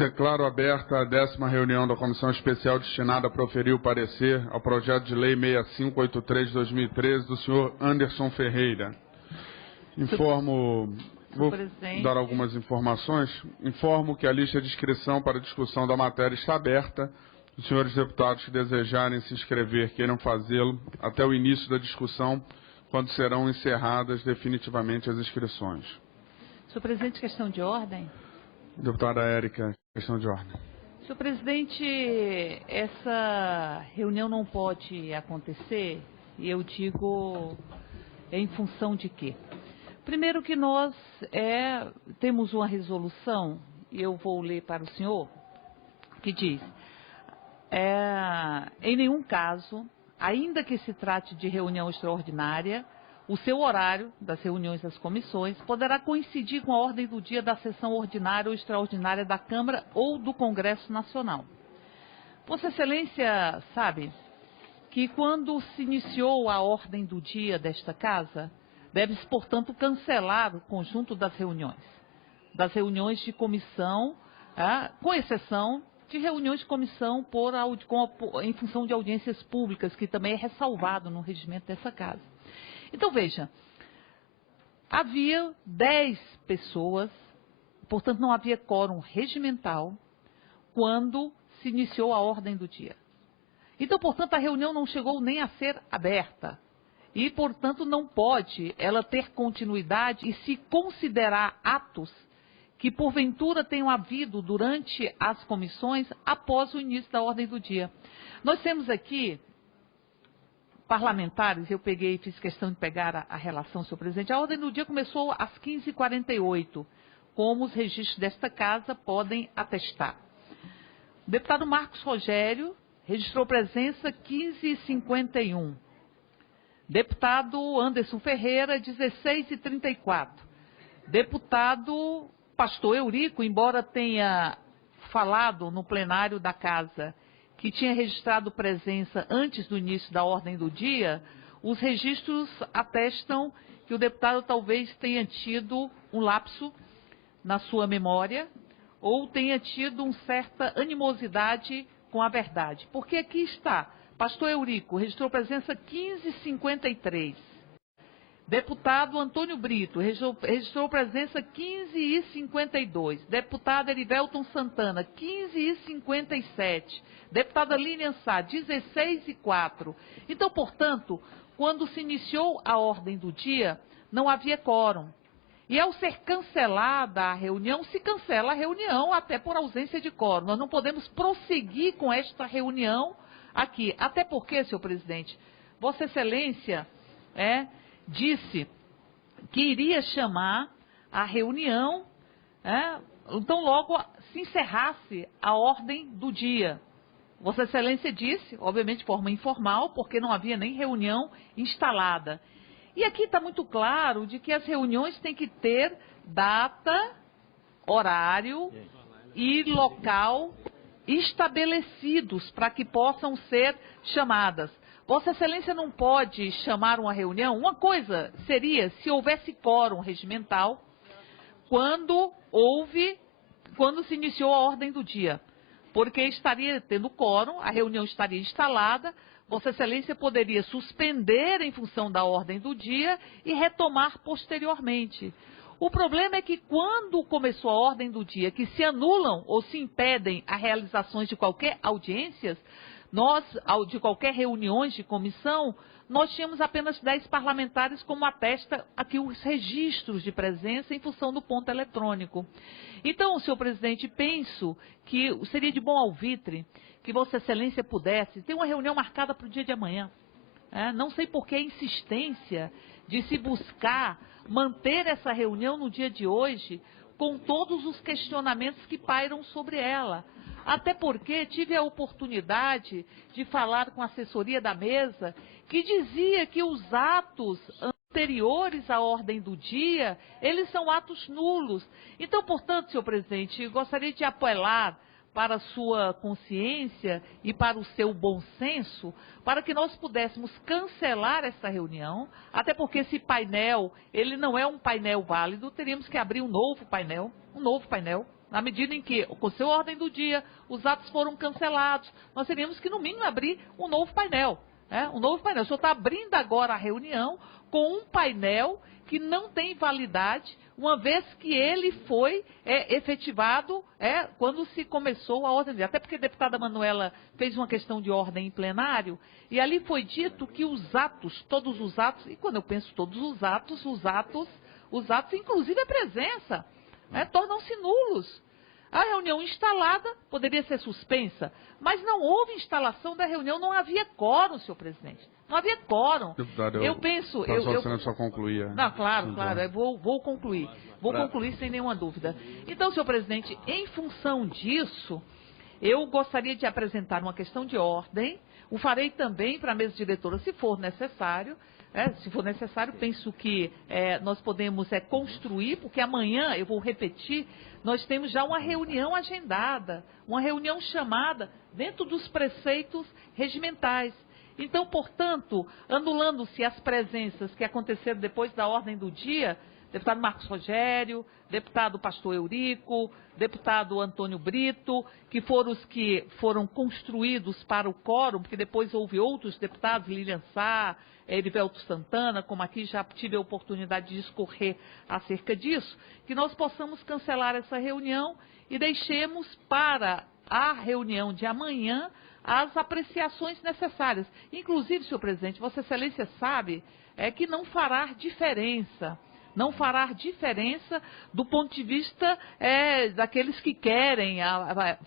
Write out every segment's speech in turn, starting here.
Declaro aberta a 10ª reunião da Comissão Especial destinada a proferir o parecer ao projeto de lei 6583/2013 do senhor Anderson Ferreira. Vou dar algumas informações. Informo que a lista de inscrição para discussão da matéria está aberta. Os senhores deputados que desejarem se inscrever, queiram fazê-lo até o início da discussão, quando serão encerradas definitivamente as inscrições. Senhor presidente, questão de ordem. Deputada Érica, questão de ordem. Senhor presidente, essa reunião não pode acontecer, e eu digo em função de quê? Primeiro que nós temos uma resolução, e eu vou ler para o senhor, que diz, em nenhum caso, ainda que se trate de reunião extraordinária, o seu horário das reuniões das comissões poderá coincidir com a ordem do dia da sessão ordinária ou extraordinária da Câmara ou do Congresso Nacional. Vossa Excelência sabe que quando se iniciou a ordem do dia desta Casa, deve-se, portanto, cancelar o conjunto das reuniões de comissão, com exceção de reuniões de comissão em função de audiências públicas, que também é ressalvado no regimento dessa Casa. Então, veja, havia 10 pessoas, portanto, não havia quórum regimental quando se iniciou a ordem do dia. Então, portanto, a reunião não chegou nem a ser aberta e, portanto, não pode ela ter continuidade e se considerar atos que, porventura, tenham havido durante as comissões após o início da ordem do dia. Nós temos aqui parlamentares, fiz questão de pegar a relação, senhor presidente. A ordem do dia começou às 15h48, como os registros desta Casa podem atestar. O deputado Marcos Rogério registrou presença 15h51. Deputado Anderson Ferreira, 16h34. Deputado Pastor Eurico, embora tenha falado no plenário da Casa que tinha registrado presença antes do início da ordem do dia, os registros atestam que o deputado talvez tenha tido um lapso na sua memória ou tenha tido uma certa animosidade com a verdade. Porque aqui está, Pastor Eurico registrou presença 15h53. Deputado Antônio Brito registrou presença 15h52. Deputado Erivelton Santana, 15h57. Deputada Lilian Sá, 16h04. Então, portanto, quando se iniciou a ordem do dia, não havia quórum. E ao ser cancelada a reunião, se cancela a reunião até por ausência de quórum. Nós não podemos prosseguir com esta reunião aqui. Até porque, senhor presidente, Vossa Excelência disse que iria chamar a reunião, então logo se encerrasse a ordem do dia. Vossa Excelência disse, obviamente de forma informal, porque não havia nem reunião instalada. E aqui está muito claro de que as reuniões têm que ter data, horário e local estabelecidos para que possam ser chamadas. Vossa Excelência não pode chamar uma reunião. Uma coisa seria se houvesse quórum regimental quando se iniciou a ordem do dia. Porque estaria tendo quórum, a reunião estaria instalada, Vossa Excelência poderia suspender em função da ordem do dia e retomar posteriormente. O problema é que quando começou a ordem do dia, que se anulam ou se impedem as realizações de qualquer audiências, de qualquer reuniões de comissão, nós tínhamos apenas 10 parlamentares, como atesta aqui os registros de presença em função do ponto eletrônico. Então, senhor presidente, penso que seria de bom alvitre que Vossa Excelência pudesse ter uma reunião marcada para o dia de amanhã. Não sei por que a insistência de se buscar manter essa reunião no dia de hoje, com todos os questionamentos que pairam sobre ela. Até porque tive a oportunidade de falar com a assessoria da mesa, que dizia que os atos anteriores à ordem do dia, eles são atos nulos. Então, portanto, senhor presidente, gostaria de apelar para a sua consciência e para o seu bom senso, para que nós pudéssemos cancelar essa reunião, até porque esse painel, ele não é um painel válido, teríamos que abrir um novo painel, na medida em que, com seu ordem do dia, os atos foram cancelados, nós teríamos que, no mínimo, abrir um novo painel. Um novo painel. O senhor está abrindo agora a reunião com um painel que não tem validade, uma vez que ele foi efetivado quando se começou a ordem do dia. Até porque a deputada Manuela fez uma questão de ordem em plenário, e ali foi dito que os atos, todos os atos, e quando eu penso todos os atos, inclusive a presença, tornam-se nulos. A reunião instalada poderia ser suspensa, mas não houve instalação da reunião, não havia quórum, senhor presidente. Não havia quórum. Deputado, eu penso... só concluir. Não, claro, vou concluir. Vou concluir sem nenhuma dúvida. Então, senhor presidente, em função disso, eu gostaria de apresentar uma questão de ordem. O farei também para a mesa diretora, se for necessário. Se for necessário, penso que nós podemos construir, porque amanhã, eu vou repetir, nós temos já uma reunião agendada, uma reunião chamada dentro dos preceitos regimentais. Então, portanto, anulando-se as presenças que aconteceram depois da ordem do dia, deputado Marcos Rogério, deputado Pastor Eurico, deputado Antônio Brito, que foram os que foram construídos para o quórum, porque depois houve outros deputados, Lilian Sá, Erivelto Santana, como aqui já tive a oportunidade de discorrer acerca disso, que nós possamos cancelar essa reunião e deixemos para a reunião de amanhã as apreciações necessárias. Inclusive, senhor presidente, Vossa Excelência sabe que não fará diferença. Não fará diferença do ponto de vista daqueles que querem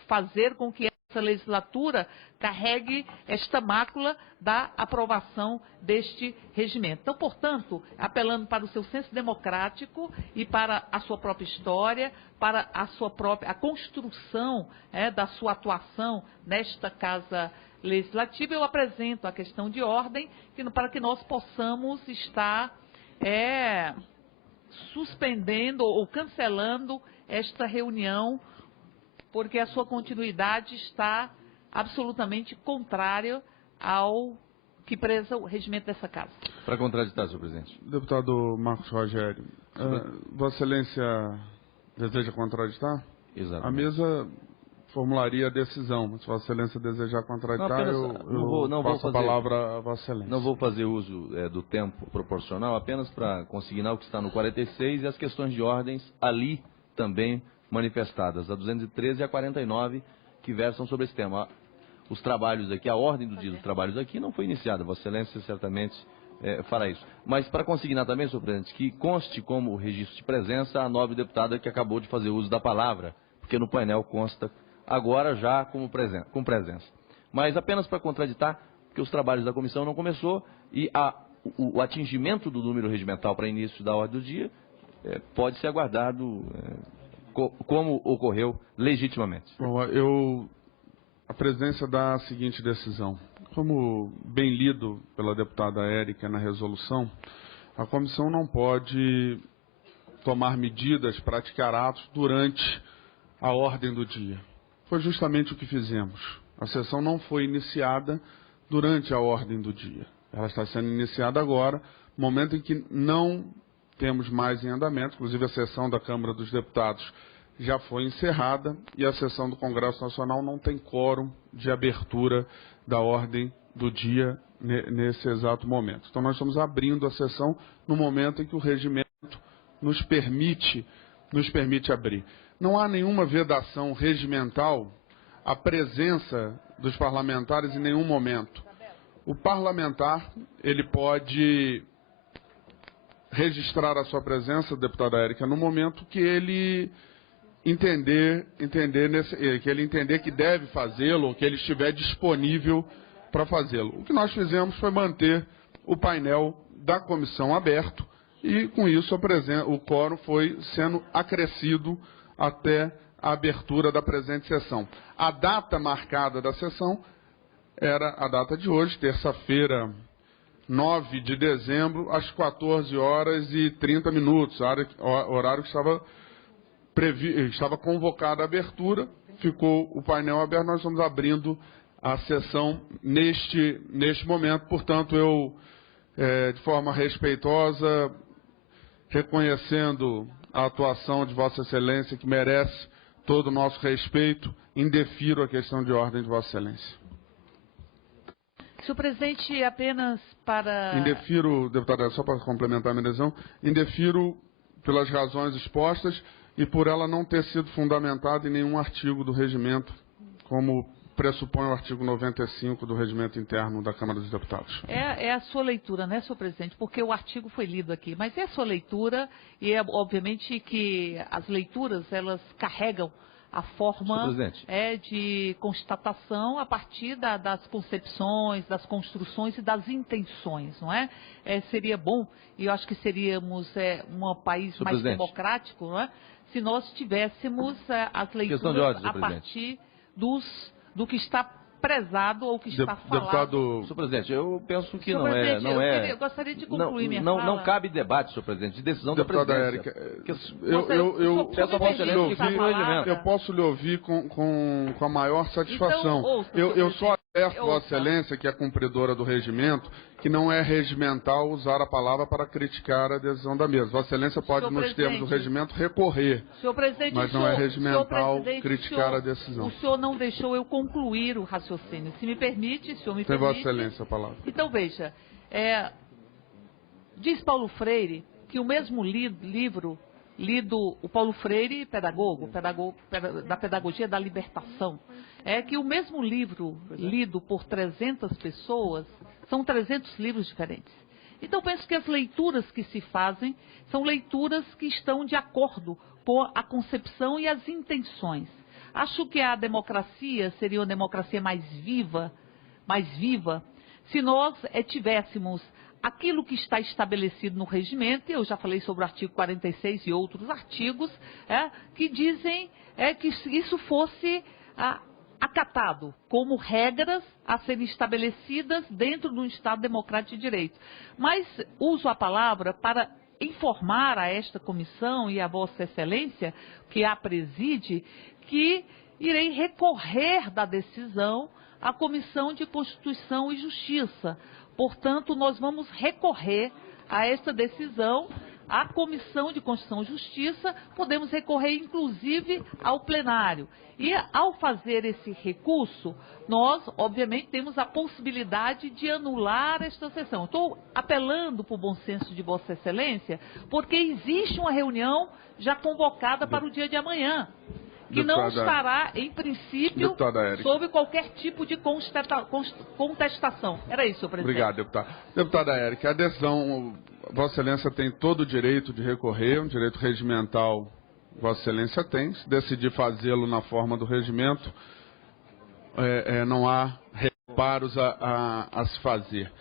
fazer com que essa legislatura carregue esta mácula da aprovação deste regimento. Então, portanto, apelando para o seu senso democrático e para a sua própria história, para a construção da sua atuação nesta Casa Legislativa, eu apresento a questão de ordem para que nós possamos estar suspendendo ou cancelando esta reunião, porque a sua continuidade está absolutamente contrária ao que preza o regimento dessa Casa. Para contraditar, senhor presidente. Deputado Marcos Rogério, Vossa Excelência deseja contraditar? Exato. A mesa formularia a decisão, mas se Vossa Excelência desejar contraditar, eu passo a palavra a Vossa Excelência. Não vou fazer uso do tempo proporcional, apenas para consignar o que está no 46 e as questões de ordens ali também manifestadas, a 213 e a 49, que versam sobre esse tema. Os trabalhos aqui, a ordem do dia dos trabalhos aqui não foi iniciada, Vossa Excelência certamente fará isso. Mas para consignar também, senhor presidente, que conste como registro de presença a nobre deputada que acabou de fazer uso da palavra, porque no painel consta agora já com presença. Mas apenas para contraditar, que os trabalhos da comissão não começou e o atingimento do número regimental para início da ordem do dia pode ser aguardado como ocorreu legitimamente. Bom, a presidência dá a seguinte decisão. Como bem lido pela deputada Érica na resolução, a comissão não pode tomar medidas, praticar atos durante a ordem do dia. Foi justamente o que fizemos. A sessão não foi iniciada durante a ordem do dia. Ela está sendo iniciada agora, no momento em que não temos mais em andamento, inclusive a sessão da Câmara dos Deputados já foi encerrada e a sessão do Congresso Nacional não tem quórum de abertura da ordem do dia nesse exato momento. Então nós estamos abrindo a sessão no momento em que o regimento nos permite abrir. Não há nenhuma vedação regimental à presença dos parlamentares em nenhum momento. O parlamentar, ele pode registrar a sua presença, deputada Érica, no momento que ele entender que deve fazê-lo, ou que ele estiver disponível para fazê-lo. O que nós fizemos foi manter o painel da comissão aberto e, com isso, o quórum foi sendo acrescido até a abertura da presente sessão. A data marcada da sessão era a data de hoje, terça-feira, 9 de dezembro, às 14h30, horário que estava convocada a abertura, ficou o painel aberto, nós estamos abrindo a sessão neste momento. Portanto, eu, de forma respeitosa, reconhecendo a atuação de Vossa Excelência, que merece todo o nosso respeito, indefiro a questão de ordem de Vossa Excelência. Senhor presidente, apenas para... Indefiro, deputada, só para complementar a minha decisão, indefiro pelas razões expostas e por ela não ter sido fundamentada em nenhum artigo do regimento, como pressupõe o artigo 95 do regimento interno da Câmara dos Deputados. É a sua leitura, né, senhor presidente? Porque o artigo foi lido aqui, mas é a sua leitura e é obviamente que as leituras, elas carregam a forma de constatação a partir das concepções, das construções e das intenções, não é? Seria bom, e eu acho que seríamos um país mais democrático, não é? Se nós tivéssemos as leituras a partir do que está prezado ou que está falado. Senhor presidente, eu penso que não é... Eu gostaria de concluir minha fala. Não cabe debate, senhor presidente, de decisão da presidência. Eu posso lhe ouvir com a maior satisfação. Então, eu só alerto Vossa Excelência, que é cumpridora do regimento, que não é regimental usar a palavra para criticar a decisão da mesa. Vossa Excelência pode, nos termos do regimento, recorrer, mas não é regimental criticar a decisão. O senhor não deixou eu concluir o raciocínio. Se me permite, o senhor me permite... Tem Vossa Excelência a palavra. Então, veja, diz Paulo Freire que o mesmo livro lido, o Paulo Freire, pedagogo da pedagogia da libertação, que o mesmo livro lido por 300 pessoas, são 300 livros diferentes. Então, penso que as leituras que se fazem são leituras que estão de acordo com a concepção e as intenções. Acho que a democracia seria uma democracia mais viva, se nós tivéssemos aquilo que está estabelecido no regimento. Eu já falei sobre o artigo 46 e outros artigos, que dizem que isso fosse acatado como regras a serem estabelecidas dentro de um Estado democrático de direito. Mas uso a palavra para informar a esta comissão e a Vossa Excelência, que a preside, que irei recorrer da decisão à Comissão de Constituição e Justiça. Portanto, nós vamos recorrer a esta decisão à Comissão de Constituição e Justiça, podemos recorrer inclusive ao plenário. E ao fazer esse recurso, nós, obviamente, temos a possibilidade de anular esta sessão. Estou apelando para o bom senso de Vossa Excelência, porque existe uma reunião já convocada para o dia de amanhã, que não estará, em princípio, sob qualquer tipo de contestação. Era isso, senhor presidente. Obrigado, deputada. Deputada Érica, a decisão, Vossa Excelência tem todo o direito de recorrer, um direito regimental, Vossa Excelência tem. Se decidir fazê-lo na forma do regimento, não há reparos a se fazer.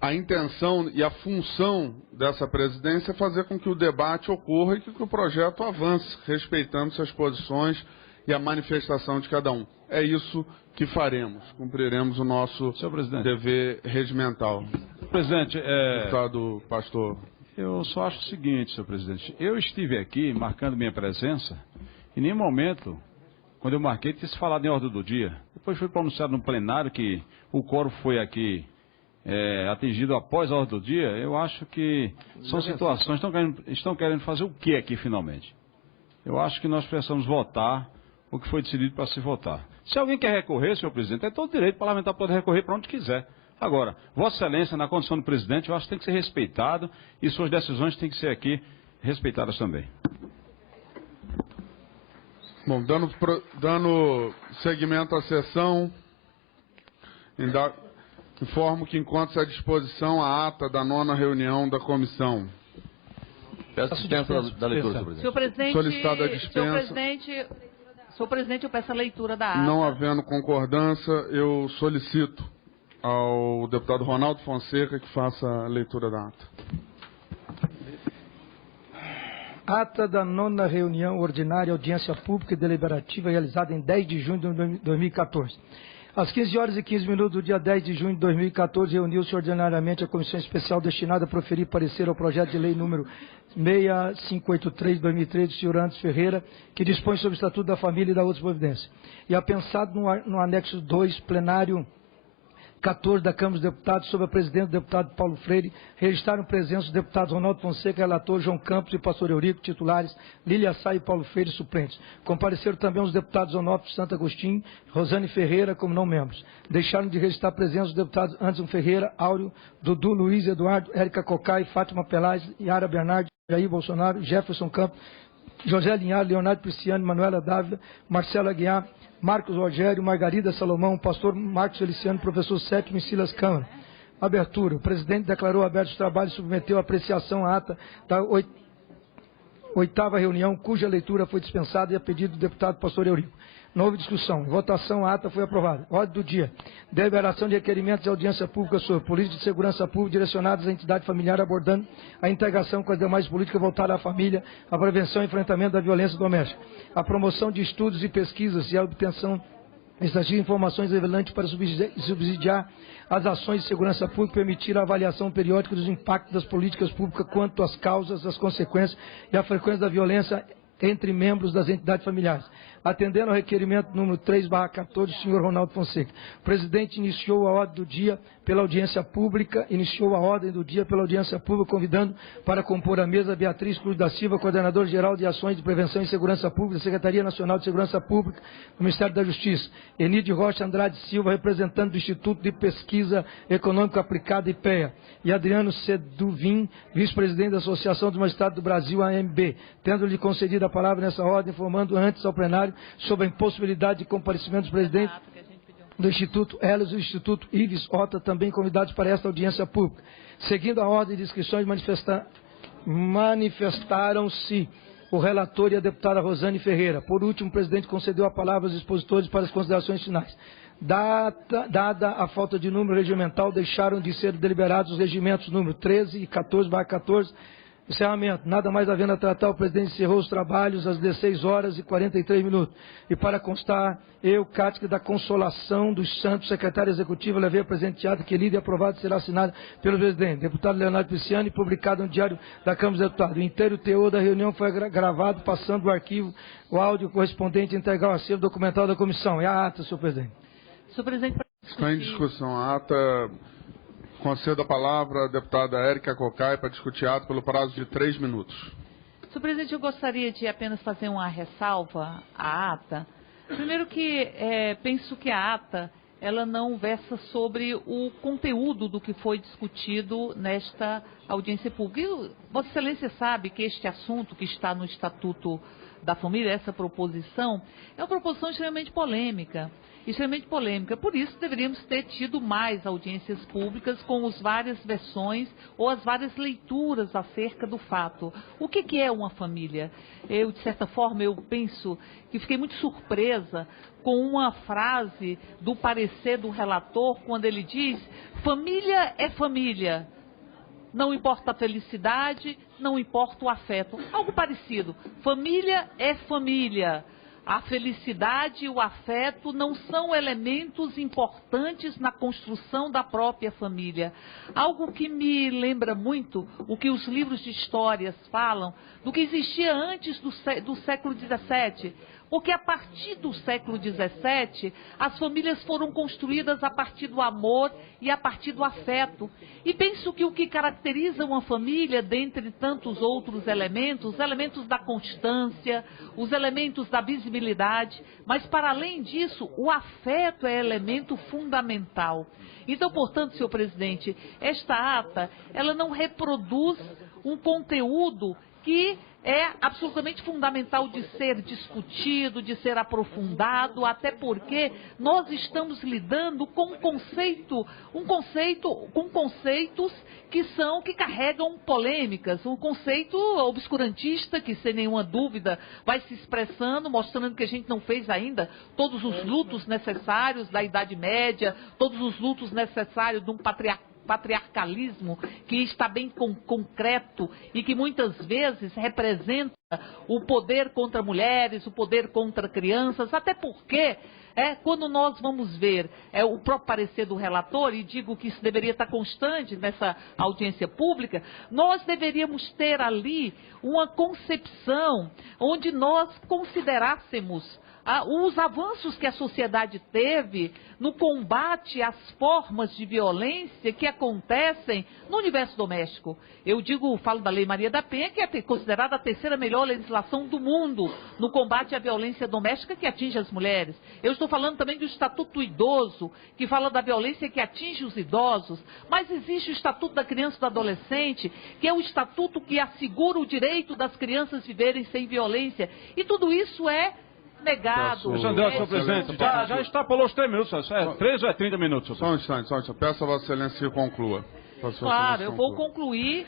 A intenção e a função dessa presidência é fazer com que o debate ocorra e que o projeto avance, respeitando-se as posições e a manifestação de cada um. É isso que faremos, cumpriremos o nosso dever regimental. Presidente, deputado Pastor. Eu só acho o seguinte, senhor presidente, eu estive aqui marcando minha presença, em nenhum momento, quando eu marquei, tinha se falado em ordem do dia. Depois foi pronunciado no plenário que o quórum foi aqui atingido após a ordem do dia. Eu acho que são situações que estão querendo fazer o que aqui finalmente? Eu acho que nós precisamos votar o que foi decidido para se votar. Se alguém quer recorrer, senhor presidente, é todo direito parlamentar poder recorrer para onde quiser. Agora, Vossa Excelência, na condição do presidente, eu acho que tem que ser respeitado e suas decisões têm que ser aqui respeitadas também. Bom, dando seguimento à sessão, informo que encontra-se à disposição a ata da 9ª reunião da comissão. Peço dispensa da leitura, senhor presidente. Solicitada a dispensa. Senhor presidente, eu peço a leitura da ata. Não havendo concordância, eu solicito ao deputado Ronaldo Fonseca que faça a leitura da ata. Ata da 9ª reunião ordinária, audiência pública e deliberativa realizada em 10 de junho de 2014. Às 15h15 do dia 10 de junho de 2014, reuniu-se ordinariamente a comissão especial destinada a proferir parecer ao projeto de lei número 6583/2013 do senhor Anderson Ferreira, que dispõe sobre o Estatuto da Família e da outras providências. E apensado no anexo 2, plenário 14 da Câmara dos Deputados, sob a presidência do deputado Paulo Freire, registraram presença os deputados Ronaldo Fonseca, relator, João Campos e pastor Eurico, titulares, Lília Sá e Paulo Freire, suplentes. Compareceram também os deputados Onofre Santo Agostinho, Rosane Ferreira, como não membros. Deixaram de registrar presença os deputados Anderson Ferreira, Áureo, Dudu, Luiz Eduardo, Érica Cocai, Fátima Pelaz, Yara Bernardi, Jair Bolsonaro, Jefferson Campos, José Linhares, Leonardo Prisciano, Manuela Dávila, Marcelo Aguiar, Marcos Rogério, Margarida Salomão, pastor Marcos Feliciano, professor Sétimo e Silas Câmara. Abertura. O presidente declarou aberto os trabalhos e submeteu a apreciação à ata da 8ª reunião, cuja leitura foi dispensada e a pedido do deputado pastor Eurico. Não houve discussão. Em votação, a ata foi aprovada. Ordem do dia. Deliberação de requerimentos de audiência pública sobre política de segurança pública direcionadas à entidade familiar, abordando a integração com as demais políticas voltadas à família, a prevenção e enfrentamento da violência doméstica, a promoção de estudos e pesquisas e a obtenção de estatísticas e informações relevantes para subsidiar as ações de segurança pública e permitir a avaliação periódica dos impactos das políticas públicas quanto às causas, as consequências e a frequência da violência entre membros das entidades familiares. Atendendo ao requerimento número 3/14 do senhor Ronaldo Fonseca, o presidente iniciou a ordem do dia pela audiência pública, convidando para compor a mesa Beatriz Cruz da Silva, coordenadora-geral de Ações de Prevenção e Segurança Pública, Secretaria Nacional de Segurança Pública, do Ministério da Justiça. Enide Rocha Andrade Silva, representante do Instituto de Pesquisa Econômica Aplicada, IPEA. E Adriano Seduvim, vice-presidente da Associação dos Magistrados do Brasil, AMB, tendo-lhe concedido a palavra nessa ordem, informando antes ao plenário sobre a impossibilidade de comparecimento dos presidentes do Instituto Elos e do Instituto Ives Ota, também convidados para esta audiência pública. Seguindo a ordem de inscrições, manifestaram-se o relator e a deputada Rosane Ferreira. Por último, o presidente concedeu a palavra aos expositores para as considerações finais. Dada a falta de número regimental, deixaram de ser deliberados os regimentos número 13 e 14/14. Encerramento. Nada mais havendo a tratar, o presidente encerrou os trabalhos às 16h43. E para constar, eu, Cática da Consolação dos Santos, secretário executivo, levei a presente teatro que lido e aprovado será assinado pelo presidente, deputado Leonardo Pisciani, e publicado no Diário da Câmara dos Deputados. O inteiro teor da reunião foi gravado, passando o arquivo, o áudio correspondente integral ao acervo documental da comissão. É a ata, senhor presidente. Senhor presidente, está em discussão a ata. Concedo a palavra à deputada Érica Cocai para discutir a ata pelo prazo de 3 minutos. Senhor presidente, eu gostaria de apenas fazer uma ressalva à ata. Primeiro que penso que a ata ela não versa sobre o conteúdo do que foi discutido nesta audiência pública. E Vossa Excelência sabe que este assunto que está no Estatuto da Família, essa proposição, é uma proposição extremamente polêmica. Por isso, deveríamos ter tido mais audiências públicas com as várias versões ou as várias leituras acerca do fato. O que é uma família? Eu, de certa forma, eu penso que fiquei muito surpresa com uma frase do parecer do relator, quando ele diz: família é família. Não importa a felicidade, não importa o afeto. Algo parecido. Família é família. A felicidade e o afeto não são elementos importantes na construção da própria família. Algo que me lembra muito o que os livros de histórias falam do que existia antes do século XVII. Porque a partir do século XVII, as famílias foram construídas a partir do amor e a partir do afeto. E penso que o que caracteriza uma família, dentre tantos outros elementos, os elementos da constância, os elementos da visibilidade, mas para além disso, o afeto é elemento fundamental. Então, portanto, senhor presidente, esta ata, ela não reproduz um conteúdo que é absolutamente fundamental de ser discutido, de ser aprofundado, até porque nós estamos lidando com conceitos que carregam polêmicas, um conceito obscurantista que, sem nenhuma dúvida, vai se expressando, mostrando que a gente não fez ainda todos os lutos necessários da Idade Média, todos os lutos necessários de um patriarcalismo que está bem concreto e que muitas vezes representa o poder contra mulheres, o poder contra crianças, até porque quando nós vamos ver o próprio parecer do relator, e digo que isso deveria estar constante nessa audiência pública, nós deveríamos ter ali uma concepção onde nós considerássemos os avanços que a sociedade teve no combate às formas de violência que acontecem no universo doméstico. Eu falo da Lei Maria da Penha, que é considerada a terceira melhor legislação do mundo no combate à violência doméstica que atinge as mulheres. Eu estou falando também do Estatuto do Idoso, que fala da violência que atinge os idosos, mas existe o Estatuto da Criança e do Adolescente, que é o estatuto que assegura o direito das crianças viverem sem violência. E tudo isso é negado. Senhor presidente, já extrapolou os 3 minutos, 3 ou 30 minutos. Só um instante. Peço a Vossa Excelência que conclua. Claro, eu vou concluir,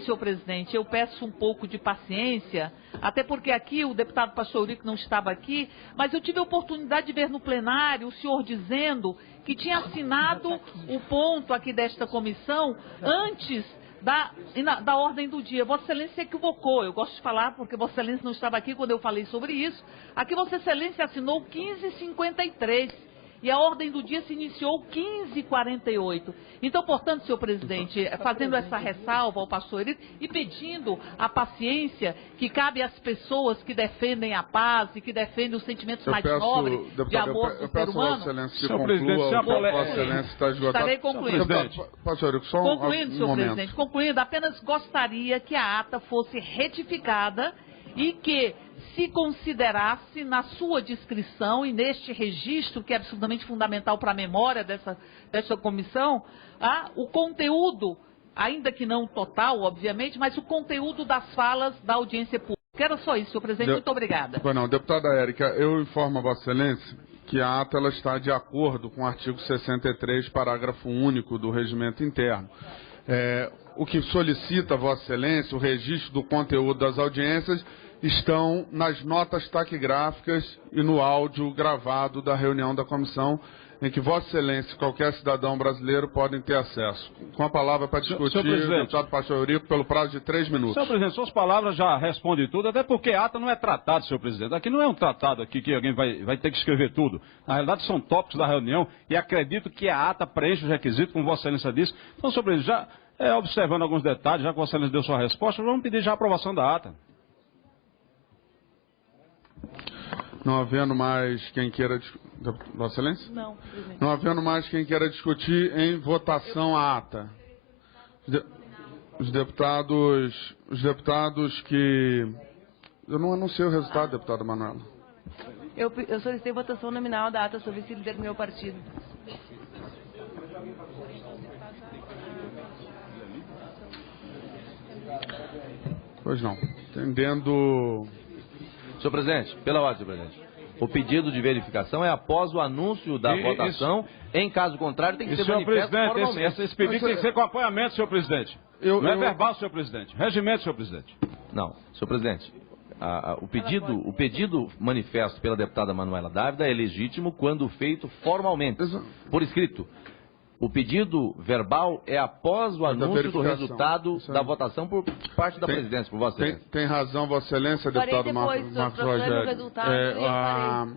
senhor presidente. Eu peço um pouco de paciência, até porque aqui o deputado Pastor Eurico não estava aqui, mas eu tive a oportunidade de ver no plenário o senhor dizendo que tinha assinado o ponto aqui desta comissão antes da ordem do dia. Vossa Excelência se equivocou. Eu gosto de falar porque Vossa Excelência não estava aqui quando eu falei sobre isso. Aqui Vossa Excelência assinou 15h53 e a ordem do dia se iniciou 15h48. Então, portanto, senhor presidente, fazendo essa ressalva ao pastor Eurico e pedindo a paciência que cabe às pessoas que defendem a paz e que defendem os sentimentos mais nobres de amor do ser humano. Senhor presidente, Vossa Excelência está esgotado. Estarei concluindo. Pastor Eurico, só concluindo, senhor presidente, concluindo, apenas gostaria que a ata fosse retificada e que se considerasse na sua descrição e neste registro, que é absolutamente fundamental para a memória dessa comissão, o conteúdo, ainda que não total, obviamente, mas o conteúdo das falas da audiência pública. Era só isso, senhor presidente. Muito obrigada. Deputada Érica, eu informo a Vossa Excelência que a ata ela está de acordo com o artigo 63, parágrafo único do Regimento Interno. O que solicita a Vossa Excelência, o registro do conteúdo das audiências, estão nas notas taquigráficas e no áudio gravado da reunião da comissão, em que Vossa Excelência e qualquer cidadão brasileiro podem ter acesso. Com a palavra para discutir, o deputado Pastor Eurico, pelo prazo de 3 minutos. Senhor presidente, suas palavras já respondem tudo, até porque a ata não é tratado, senhor presidente. Aqui não é um tratado aqui que alguém vai ter que escrever tudo. Na realidade, são tópicos da reunião e acredito que a ata preenche os requisitos, como Vossa Excelência disse. Então, senhor presidente, já observando alguns detalhes, já que Vossa Excelência deu sua resposta, vamos pedir já a aprovação da ata. Não havendo mais quem queira discutir. Vossa Excelência? Não, presidente. Não havendo mais quem queira discutir, em votação a ata. Os deputados que... Eu não anunciei o resultado, deputada Manuela. Eu solicitei votação nominal da ata sobre vice-líder do meu partido. Pois não. Entendendo... Senhor presidente, pela ordem, senhor presidente. O pedido de verificação é após o anúncio da votação. Em caso contrário, tem que ser manifesto formalmente. Esse pedido tem que ser com acompanhamento, senhor presidente. Não é verbal, senhor presidente. Regimento, senhor presidente. Não, senhor presidente. O pedido manifesto pela deputada Manuela Dávila é legítimo quando feito formalmente, por escrito. O pedido verbal é após o anúncio do resultado da votação por parte da presidência, por Vossa Excelência. Tem razão, Vossa Excelência, deputado Marcos Rogério.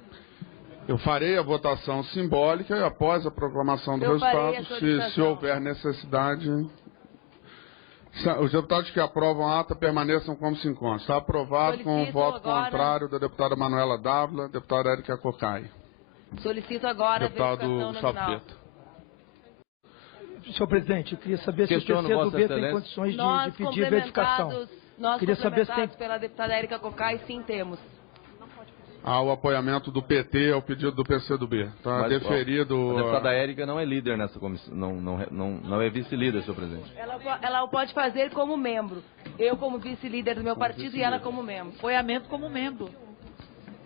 Eu farei a votação simbólica e após a proclamação do resultado, se houver necessidade... Os deputados que aprovam a ata permaneçam como se encontram. Está aprovado com o voto contrário da deputada Manuela Dávila, deputada Érica Cocai. Solicito agora a verificação nominal. Sapeta. Senhor presidente, eu queria saber se o PCdoB tem condições de pedir verificação. Nós complementados pela deputada Érica Cocai, sim, temos. Há o apoiamento do PT ao pedido do PCdoB. Está deferido... A deputada Érica não é líder nessa comissão, não é vice-líder, senhor presidente. Ela o pode fazer como membro. Eu como vice-líder do meu partido e ela como membro. Apoiamento como membro.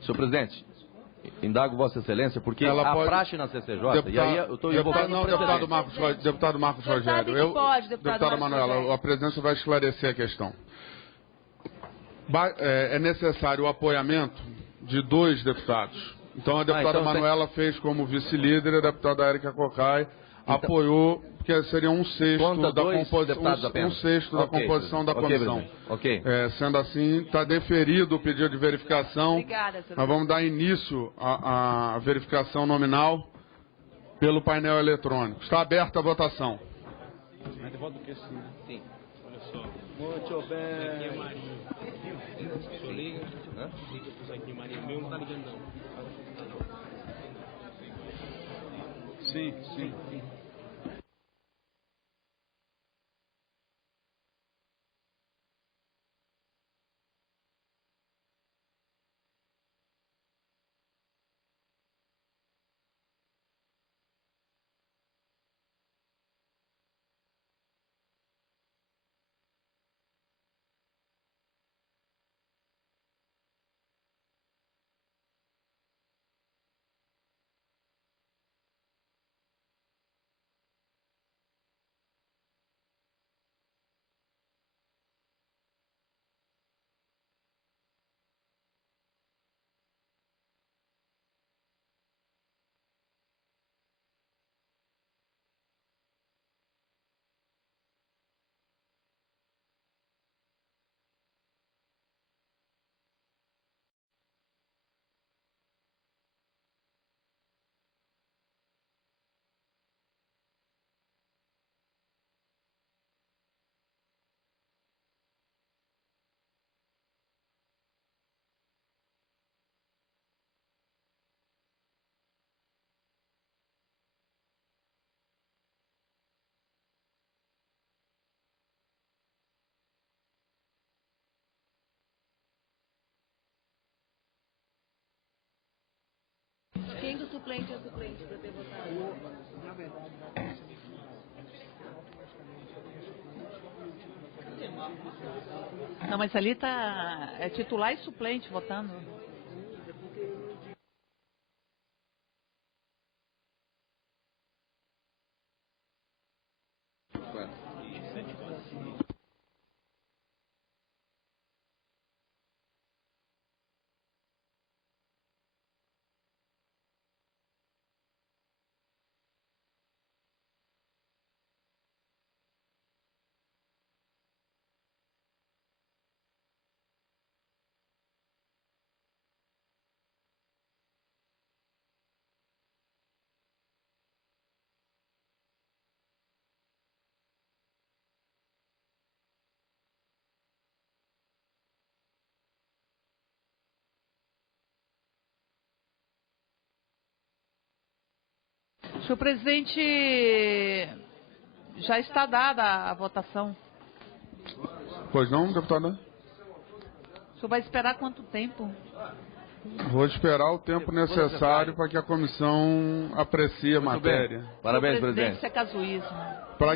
Senhor presidente, indago Vossa Excelência, porque a praxe na CCJ, e aí eu estou invocando o deputado Marcos Rogério. Deputada Manuela, a presidência vai esclarecer a questão. É necessário o apoiamento de 2 deputados. Então a deputada Manuela fez como vice-líder, a deputada Érica Cocai apoiou porque seria um sexto Conta da dois deputados apenas. um sexto da composição da comissão. Ok. Sendo assim, está deferido o pedido de verificação. Obrigada, senhor. Nós vamos dar início à verificação nominal pelo painel eletrônico. Está aberta a votação. Sim. Olha só. Muito bem. Aqui é Marinho. O senhor liga? Liga pro Zequinha Marinho. O meu não tá ligando, não. Sim. Quem do suplente é o suplente para ter votado? Não, mas ali tá titular e suplente votando. Senhor presidente, já está dada a votação. Pois não, deputada? O senhor vai esperar quanto tempo? Vou esperar o tempo necessário para que a comissão aprecie a matéria. Parabéns, Senhor presidente. Isso é casuísmo. Para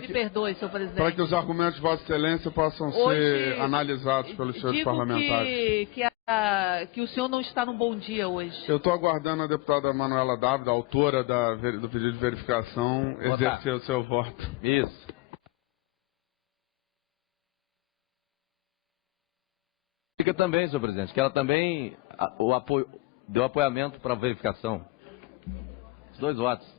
Me perdoe, senhor presidente. para que os argumentos de Vossa Excelência possam ser analisados pelos senhores parlamentares. Que o senhor não está num bom dia hoje. Eu estou aguardando a deputada Manuela Dávila, autora do pedido de verificação, exercer o seu voto. Isso. Fica também, senhor presidente, que ela também deu apoiamento para a verificação. Os 2 votos.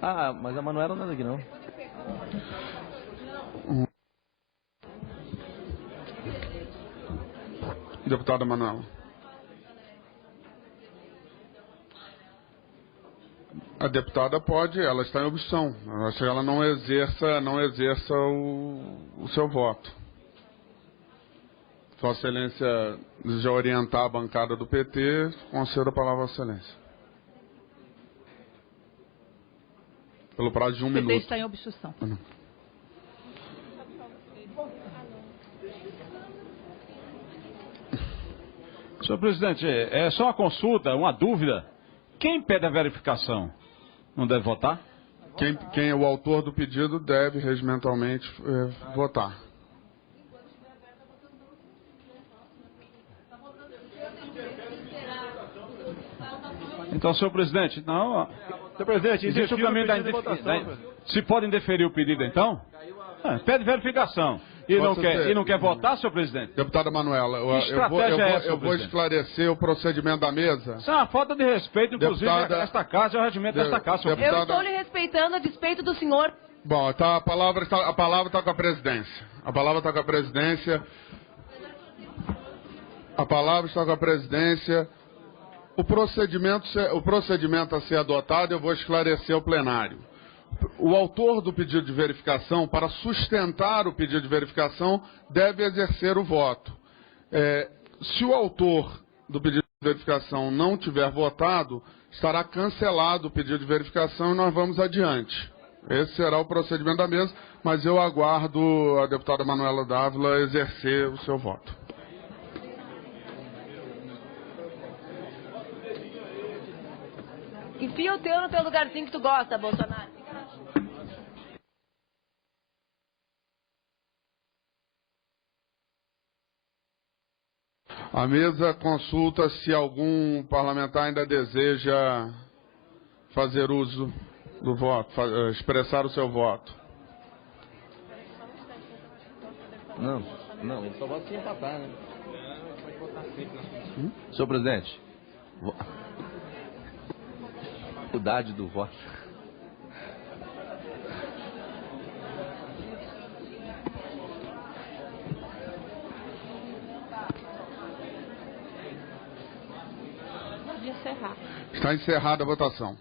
Ah, mas a Manuela não é daqui, não. Deputada Manuela. A deputada pode, ela está em obstrução. Eu acho que ela não exerça o seu voto. Vossa Excelência deseja orientar a bancada do PT, concedo a palavra a Vossa Excelência. Pelo prazo de 1 O PT minuto. está em obstrução. Senhor presidente, é só uma consulta, uma dúvida. Quem pede a verificação não deve votar? Quem é o autor do pedido deve regimentalmente votar. Então, senhor presidente, não. Senhor presidente, existe o caminho da votação. Se podem deferir o pedido, então? Pede verificação. e não quer votar, senhor presidente? Deputada Manuela, Que estratégia é essa, eu vou presidente? esclarecer o procedimento da mesa. Isso é uma falta de respeito, inclusive, Deputada- a esta casa e ao regimento desta casa, senhor Eu presidente. estou lhe respeitando a despeito do senhor. Bom, tá, a palavra está com a presidência. A palavra está com a presidência. A palavra está com a presidência. O procedimento a ser adotado, eu vou esclarecer ao plenário. O autor do pedido de verificação, para sustentar o pedido de verificação, deve exercer o voto. Se o autor do pedido de verificação não tiver votado, estará cancelado o pedido de verificação e nós vamos adiante. Esse será o procedimento da mesa, mas eu aguardo a deputada Manuela Dávila exercer o seu voto. Enfia o teu no teu lugarzinho que tu gosta, Bolsonaro. A mesa consulta se algum parlamentar ainda deseja fazer uso do voto, expressar o seu voto. Não, ele só vota se empatar, né? Senhor presidente, dificuldade do voto. Pode encerrar. Está encerrada a votação.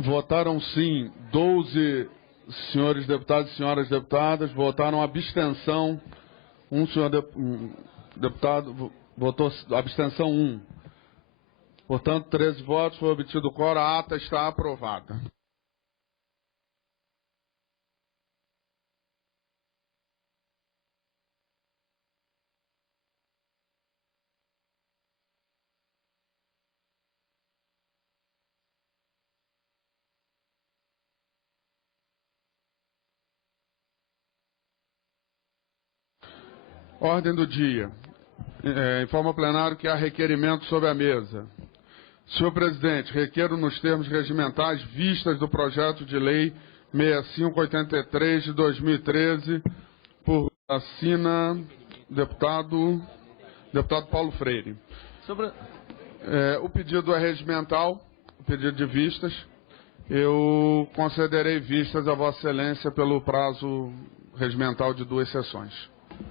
Votaram sim 12 senhores deputados e senhoras deputadas, votaram abstenção, um senhor deputado votou abstenção 1. Portanto, 13 votos, foi obtido o quórum, a ata está aprovada. Ordem do dia. Informa ao plenário que há requerimento sobre a mesa. Senhor presidente, requeiro nos termos regimentais vistas do projeto de lei 6583 de 2013, por assina deputado Paulo Freire. O pedido é regimental, o pedido de vistas. Eu concederei vistas a Vossa Excelência pelo prazo regimental de 2 sessões.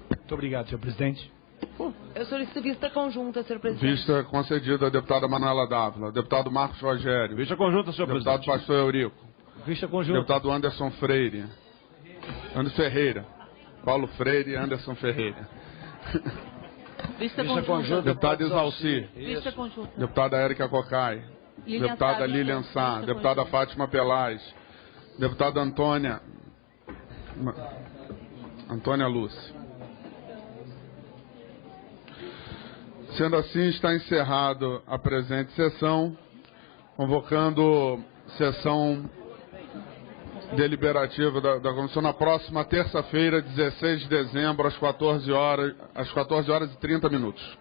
Muito obrigado, senhor presidente. Eu solicito vista conjunta, senhor presidente. Vista concedida à deputada Manuela Dávila, deputado Marcos Rogério, Vista conjunta, senhor deputado presidente. Pastor Eurico, Vista conjunta. deputado Anderson Freire, Anderson Ferreira, Paulo Freire e Anderson Ferreira, Vista Vista conjunta. conjunta. deputada Isalci, Vista conjunta. deputada Érica Cocai, Lilian deputada Sá, Lilian Sá, vista deputada conjunta. Fátima Pelaz, deputada Antônia Lúcia. Sendo assim, está encerrado a presente sessão, convocando sessão deliberativa da comissão na próxima terça-feira, 16 de dezembro, às 14 horas e 30 minutos.